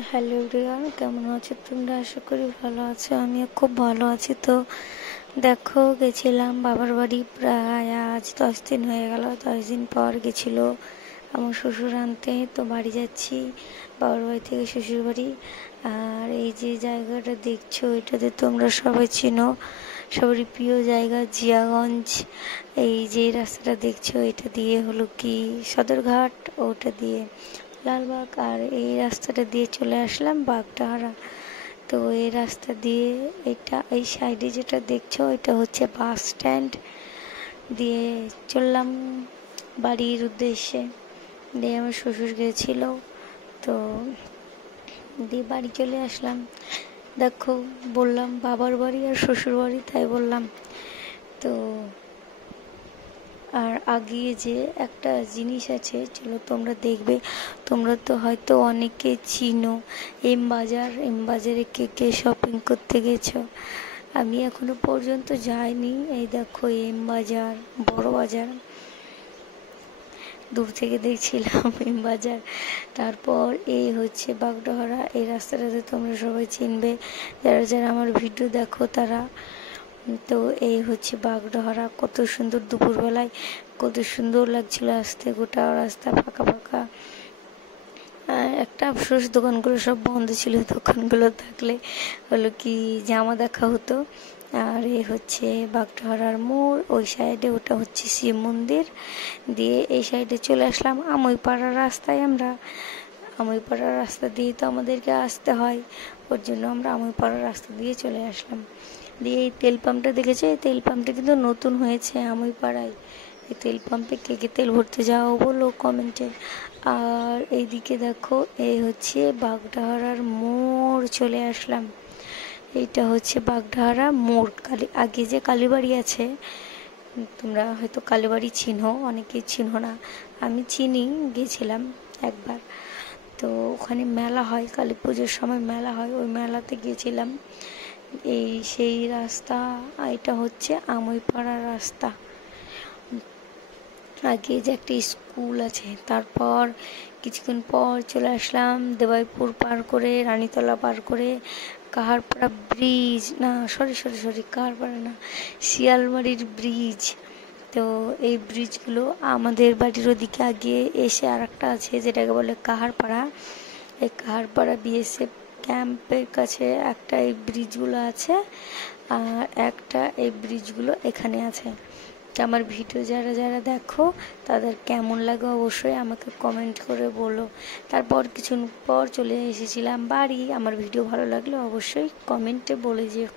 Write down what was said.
Hello everyone, কেমন আছো তোমরা? আশা করি ভালো আছো। আমিও খুব ভালো আছি। তো দেখো, গেছিলাম বাবার বাড়ি প্রায় আজ 10 দিন হয়ে গেল। 10 দিন পর গেছিল আমার শ্বশুর আনতে। তো বাড়ি যাচ্ছি, বাবার বাড়ি থেকে শ্বশুর বাড়ি। আর এই যে জায়গাটা দেখছো, এটাতে তোমরা সবাই চিনো, সবারই প্রিয় জায়গা জিয়াগঞ্জ। এই যে রাস্তাটা দেখছো, এটা দিয়ে হলো কি সদরঘাট, ওটা দিয়ে লালবাগ। আর এই রাস্তাটা দিয়ে চলে আসলাম বাগডাহারা। তো এই রাস্তা দিয়ে, এটা এই সাইডে যেটা দেখছো, এটা হচ্ছে বাস স্ট্যান্ড দিয়ে চললাম বাড়ির উদ্দেশ্যে। দিয়ে আমার শ্বশুর গিয়েছিল, তো দিয়ে বাড়ি চলে আসলাম। দেখো, বললাম বাবার বাড়ি আর শ্বশুর বাড়ি, তাই বললাম। তো আর আগিয়ে যে একটা জিনিস আছে, চলো তোমরা দেখবে। তোমরা তো হয়তো অনেকে চিনো এম বাজার। এম বাজারে কে কে শপিং করতে গেছো? আমি এখনো পর্যন্ত যাইনি। এই দেখো এম বাজার, বড় বাজার, দূর থেকে দেখছিলাম এম বাজার। তারপর এই হচ্ছে বাগডোহরা। এই রাস্তাটাতে তোমরা সবাই চিনবে, যারা যারা আমার ভিডিও দেখো তারা। তো এই হচ্ছে বাগডোহরা। কত সুন্দর দুপুরবেলায়, কত সুন্দর লাগছিল আসতে। গোটা রাস্তা ফাঁকা ফাঁকা। একটা আফসোস, দোকানগুলো সব বন্ধ ছিল। দোকানগুলো থাকলে হলো কি জামা দেখা হতো। আর এই হচ্ছে বাগডোহরার মোড়। ওই সাইডে ওটা হচ্ছে শিব মন্দির। দিয়ে এই সাইডে চলে আসলাম আমইপাড়ার রাস্তায়। আমরা আমইপাড়ার রাস্তা দিয়ে তো আমাদেরকে আসতে হয়, ওর জন্য আমরা আমইপাড়ার রাস্তা দিয়ে চলে আসলাম। দিয়ে এই তেল পাম্পটা দেখেছো? এই তেল পাম্পটা কিন্তু নতুন হয়েছে আমইপাড়ায়। এই তেল পাম্পে কে কে তেল ভরতে যাও বলো কমেন্টে। আর এইদিকে দেখো, এই হচ্ছে বাগডাহারার মোড়। চলে আসলাম। এইটা হচ্ছে বাগডাহারা মোড়। আগে যে কালীবাড়ি আছে, তোমরা হয়তো কালীবাড়ি চিনো, অনেকেই চিনো না। আমি চিনি, গেছিলাম একবার। তো ওখানে মেলা হয়, কালী পুজোর সময় মেলা হয়, ওই মেলাতে গিয়েছিলাম। এই সেই রাস্তা। এটা হচ্ছে আমইপাড়ার রাস্তা। আগে যে একটা স্কুল আছে, তারপর কিছুক্ষণ পর চলে আসলাম দেবাইপুর পার করে, রানীতলা পার করে, কাহারপাড়া ব্রিজ, না সরি সরি সরি কাহারপাড়া না, শিয়ালমারির ব্রিজ। তো এই ব্রিজগুলো আমাদের বাড়ির ওদিকে আগে এসে আর একটা আছে, যেটাকে বলে কাহারপাড়া। এই কাহারপাড়া বিএসএফ ক্যাম্পের কাছে একটা এই ব্রিজগুলো আছে, আর একটা এই ব্রিজগুলো এখানে আছে। তো আমার ভিডিও যারা যারা দেখো, তাদের কেমন লাগে অবশ্যই আমাকে কমেন্ট করে বলো। তারপর কিছুক্ষণ পর চলে এসেছিলাম বাড়ি। আমার ভিডিও ভালো লাগলে অবশ্যই কমেন্টে বলে যেও।